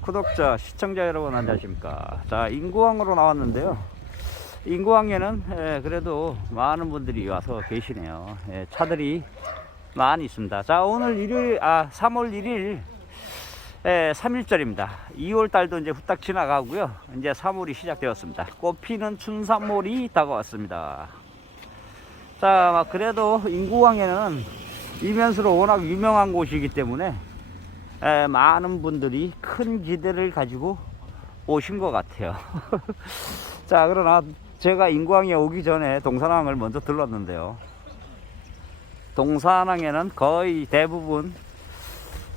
구독자, 시청자 여러분 안녕하십니까. 자, 인구항으로 나왔는데요. 인구항에는 예, 그래도 많은 분들이 와서 계시네요. 예, 차들이 많이 있습니다. 자, 오늘 일요일, 아, 3월 1일, 예, 3일절입니다. 2월 달도 이제 후딱 지나가고요. 이제 3월이 시작되었습니다. 꽃피는 춘삼월이 다가왔습니다. 자, 막 그래도 인구항에는 이면수로 워낙 유명한 곳이기 때문에 에, 많은 분들이 큰 기대를 가지고 오신 것 같아요. 자, 그러나 제가 인구항에 오기 전에 동산항을 먼저 들렀는데요. 동산항에는 거의 대부분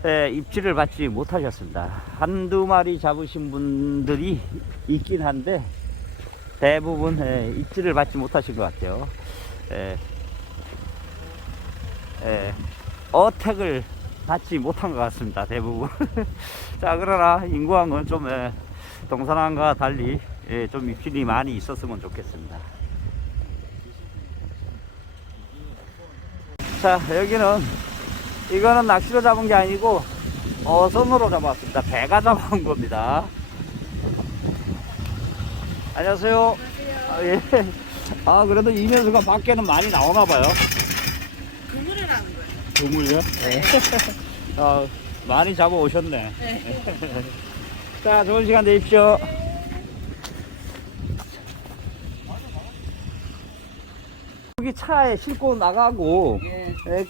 에, 입질을 받지 못하셨습니다. 한두 마리 잡으신 분들이 있긴 한데 대부분 에, 입질을 받지 못하신 것 같아요. 어택을 받지 못한 것 같습니다. 대부분. 자, 그러나 인구항은 좀 에, 동산항과 달리 예, 좀 입질이 많이 있었으면 좋겠습니다. 자, 여기는 이거는 낚시로 잡은 게 아니고 어선으로 잡았습니다. 배가 잡아온 겁니다. 안녕하세요. 아, 예. 아, 그래도 이면수가 밖에는 많이 나오나 봐요. 동물요? 네. 어, 많이 잡아 오셨네. 네. 자, 좋은 시간 되십시오. 여기 차에 싣고 나가고, 예, 예,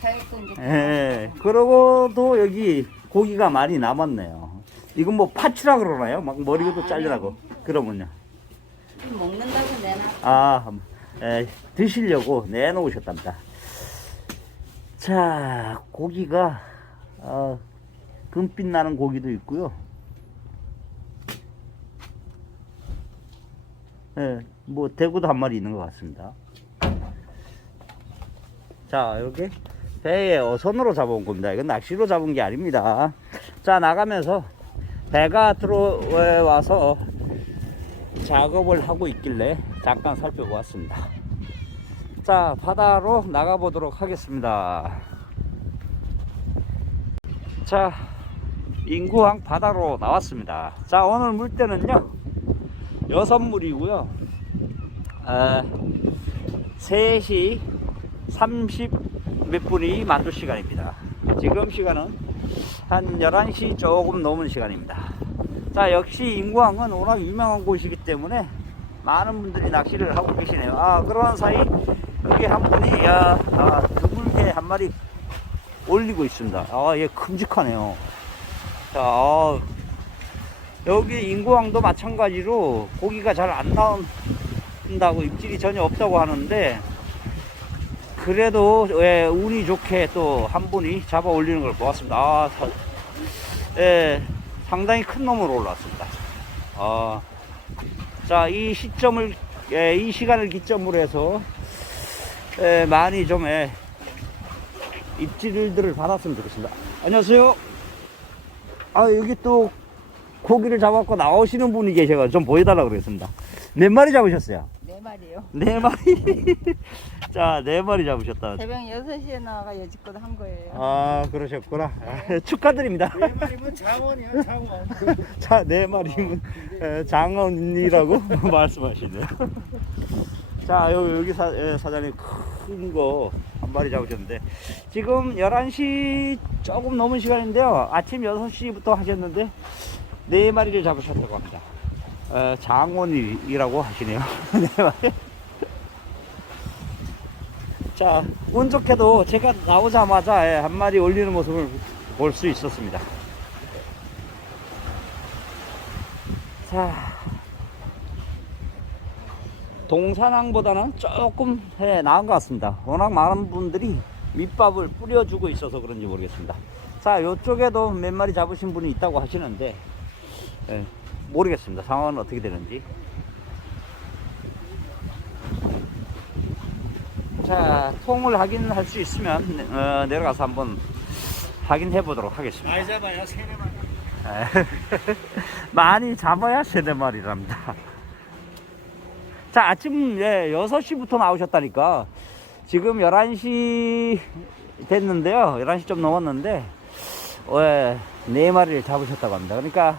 차에서 이제 예, 그러고도 여기 고기가 많이 남았네요. 이건 뭐 파치라 그러나요? 막 머리도 아, 잘리라고. 그러면요. 먹는다고 내놔. 아, 에, 드시려고 내놓으셨답니다. 자, 고기가, 어, 금빛 나는 고기도 있고요. 예, 뭐, 대구도 한 마리 있는 것 같습니다. 자, 여기 배에 어선으로 잡아온 겁니다. 이건 낚시로 잡은 게 아닙니다. 자, 나가면서 배가 들어와서 작업을 하고 있길래 잠깐 살펴보았습니다. 자, 바다로 나가보도록 하겠습니다. 자, 인구항 바다로 나왔습니다. 자, 오늘 물때는요, 여섯 물이고요. 아, 3시 30 몇 분이 만두 시간입니다. 지금 시간은 한 11시 조금 넘은 시간입니다. 자, 역시 인구항은 워낙 유명한 곳이기 때문에 많은 분들이 낚시를 하고 계시네요. 아, 그런 사이 여기 한 분이 야, 아, 드물게 한 마리 올리고 있습니다. 아, 얘 큼직하네요. 자, 아, 여기 인구항도 마찬가지로 고기가 잘 안 나온다고 입질이 전혀 없다고 하는데 그래도 예, 운이 좋게 또 한 분이 잡아 올리는 걸 보았습니다. 아, 사- 예, 상당히 큰 놈으로 올라왔습니다. 아, 자, 이 시점을, 예, 이 시간을 기점으로 해서, 예, 많이 좀, 예, 입질들을 받았으면 좋겠습니다. 안녕하세요. 아, 여기 또 고기를 잡았고 나오시는 분이 계셔서 좀 보여달라고 그랬습니다. 몇 마리 잡으셨어요? 네 마리요. 네 마리. 자, 네 마리 잡으셨다. 새벽 6시에 나와가 여지껏 한 거예요. 아, 그러셨구나. 아, 축하드립니다. 네 마리면 장원이야 장원. 자, 네 마리면 에, 장원이라고 말씀하시네요. 자, 여기, 사, 에, 사장님 큰 거 한 마리 잡으셨는데, 지금 11시 조금 넘은 시간인데요. 아침 6시부터 하셨는데, 네 마리를 잡으셨다고 합니다. 에, 장원이라고 하시네요. 네 마리. 자, 운 좋게도 제가 나오자마자 예, 한 마리 올리는 모습을 볼 수 있었습니다. 자, 동산항보다는 조금 예, 나은 것 같습니다. 워낙 많은 분들이 밑밥을 뿌려주고 있어서 그런지 모르겠습니다. 자, 이쪽에도 몇 마리 잡으신 분이 있다고 하시는데, 예, 모르겠습니다. 상황은 어떻게 되는지. 자, 통을 확인할 수 있으면 어, 내려가서 한번 확인해 보도록 하겠습니다. 많이 잡아야 세네 마리. 많이 잡아야 세네 마리랍니다. 자, 아침 예, 6시부터 나오셨다니까 지금 11시 됐는데요. 11시 좀 넘었는데 예, 네 마리를 잡으셨다고 합니다. 그러니까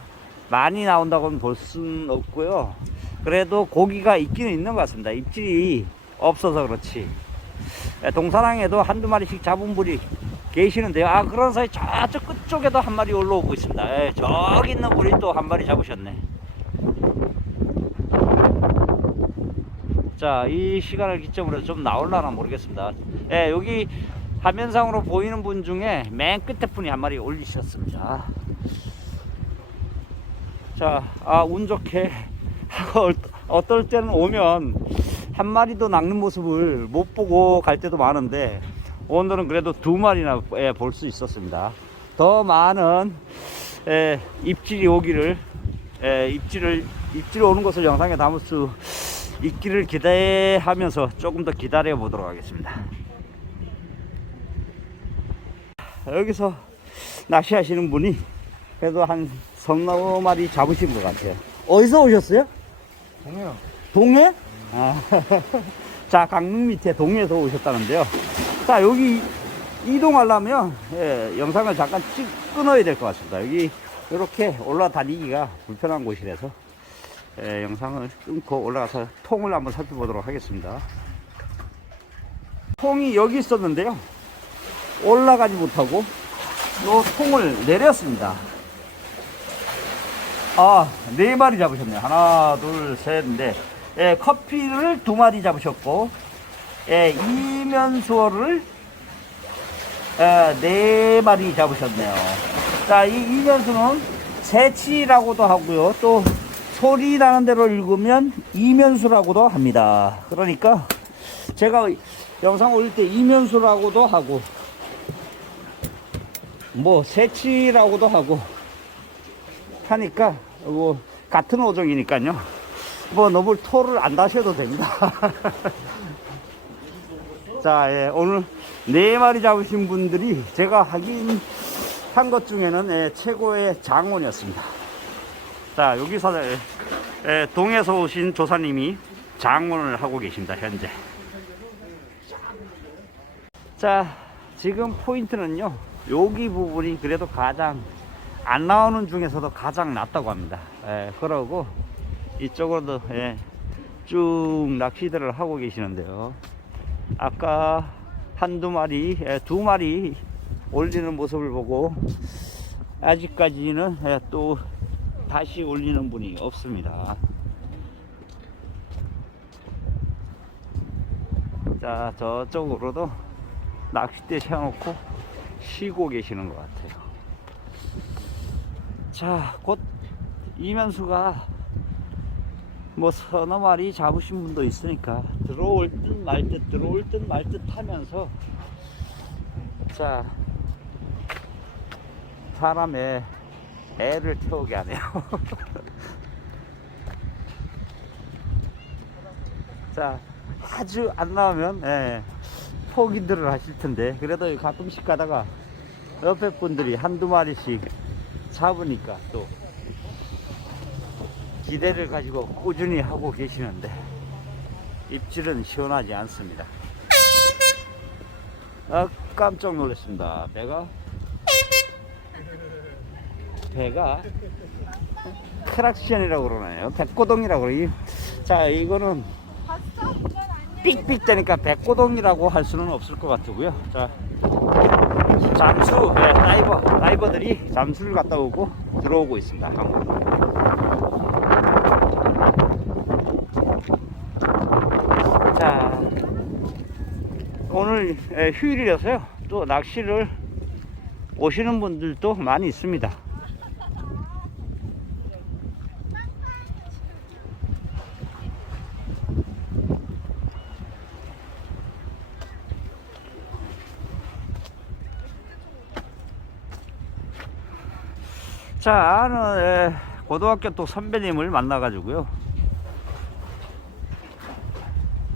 많이 나온다고는 볼 수는 없고요. 그래도 고기가 있기는 있는 것 같습니다. 입질이 없어서 그렇지. 예, 동사랑에도 한두 마리씩 잡은 분이 계시는데요. 아, 그런 사이 저쪽 끝쪽에도 한 마리 올라오고 있습니다. 예, 저기 있는 분이 또 한 마리 잡으셨네. 자, 이 시간을 기점으로 좀 나올라나 모르겠습니다. 예, 여기 화면상으로 보이는 분 중에 맨 끝에 분이 한 마리 올리셨습니다. 자, 아, 운 좋게 어떨 때는 오면 한 마리도 낚는 모습을 못 보고 갈 때도 많은데 오늘은 그래도 두 마리나 예, 볼수 있었습니다. 더 많은 예, 입질이 오기를 예, 입질을 입질 오는 것을 영상에 담을 수 있기를 기대하면서 조금 더 기다려 보도록 하겠습니다. 여기서 낚시하시는 분이 그래도 한 서너 마리 잡으신 것 같아요. 어디서 오셨어요? 동해요. 동해? 아, 자, 강릉 밑에 동해에서 오셨다는데요. 자, 여기 이동하려면 예, 영상을 잠깐 찍 끊어야 될 것 같습니다. 여기 이렇게 올라다니기가 불편한 곳이라서 예, 영상을 끊고 올라가서 통을 한번 살펴보도록 하겠습니다. 통이 여기 있었는데요. 올라가지 못하고 요 통을 내렸습니다. 아, 네 마리 잡으셨네요. 하나, 둘, 셋, 넷. 예, 커피를 두 마리 잡으셨고, 예, 이면수어를 예, 네 마리 잡으셨네요. 자, 이 이면수는 새치라고도 하고요. 또 소리 나는 대로 읽으면 이면수라고도 합니다. 그러니까 제가 영상 올릴 때 이면수라고도 하고, 뭐 새치라고도 하고, 하니까 뭐 같은 어종이니까요. 뭐 너무 토를 안 다셔도 됩니다. 자, 예, 오늘 네 마리 잡으신 분들이 제가 확인한 것 중에는 예, 최고의 장원이었습니다. 자, 여기서 예, 예, 동에서 오신 조사님이 장원을 하고 계십니다, 현재. 자, 지금 포인트는요, 여기 부분이 그래도 가장 안 나오는 중에서도 가장 낫다고 합니다. 예, 그러고 이쪽으로도 예, 쭉 낚시들을 하고 계시는데요. 아까 한두 마리, 예, 두 마리 올리는 모습을 보고 아직까지는 예, 또 다시 올리는 분이 없습니다. 자, 저쪽으로도 낚싯대 세워놓고 쉬고 계시는 것 같아요. 자, 곧 이면수가 뭐 서너 마리 잡으신 분도 있으니까 들어올 듯 말 듯 들어올 듯 말 듯 하면서 자 사람의 애를 태우게 하네요. 자 아주 안 나오면 예, 포기들을 하실 텐데 그래도 가끔씩 가다가 옆에 분들이 한두 마리씩 잡으니까 또 기대를 가지고 꾸준히 하고 계시는데 입질은 시원하지 않습니다. 아, 깜짝 놀랐습니다. 배가 배가 크락션이라고 그러나요? 백고동이라고 그래요. 자, 이거는 삑삑 되니까 백고동이라고 할 수는 없을 것 같고요. 자, 잠수 네, 다이버 다이버들이 잠수를 갔다 오고 들어오고 있습니다. 항으로. 자, 오늘 에, 휴일이라서요. 또 낚시를 오시는 분들도 많이 있습니다. 자, 아는 에, 고등학교 또 선배님을 만나가지고요.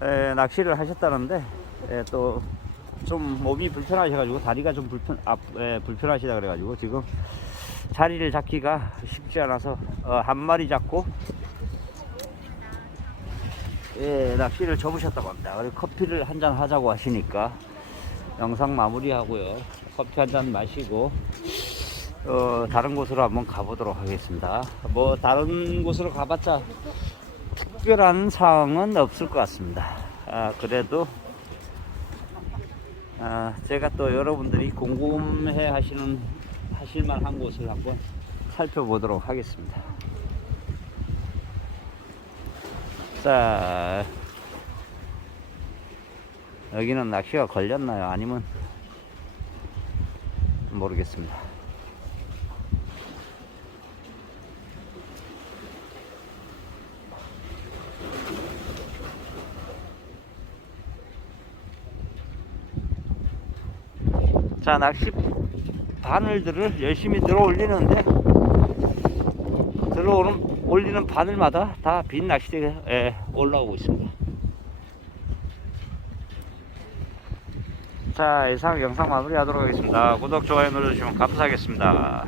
에, 낚시를 하셨다는데 에, 또좀 몸이 불편하셔가지고 다리가 좀 불편 아, 에, 불편하시다 그래가지고 지금 자리를 잡기가 쉽지 않아서 어, 한 마리 잡고 예, 낚시를 접으셨다고 합니다. 그리고 커피를 한 잔 하자고 하시니까 영상 마무리하고요. 커피 한 잔 마시고 어, 다른 곳으로 한번 가보도록 하겠습니다. 뭐 다른 곳으로 가봤자 특별한 사항은 없을 것 같습니다. 아, 그래도 아, 제가 또 여러분들이 궁금해 하시는 하실 만한 곳을 한번 살펴보도록 하겠습니다. 자, 여기는 낚시가 걸렸나요? 아니면 모르겠습니다. 자, 낚시 바늘들을 열심히 들어 올리는데 들어오는 올리는 바늘마다 다 빈 낚시대가 예, 올라오고 있습니다. 자, 이상 영상 마무리 하도록 하겠습니다. 구독, 좋아요 눌러주시면 감사하겠습니다.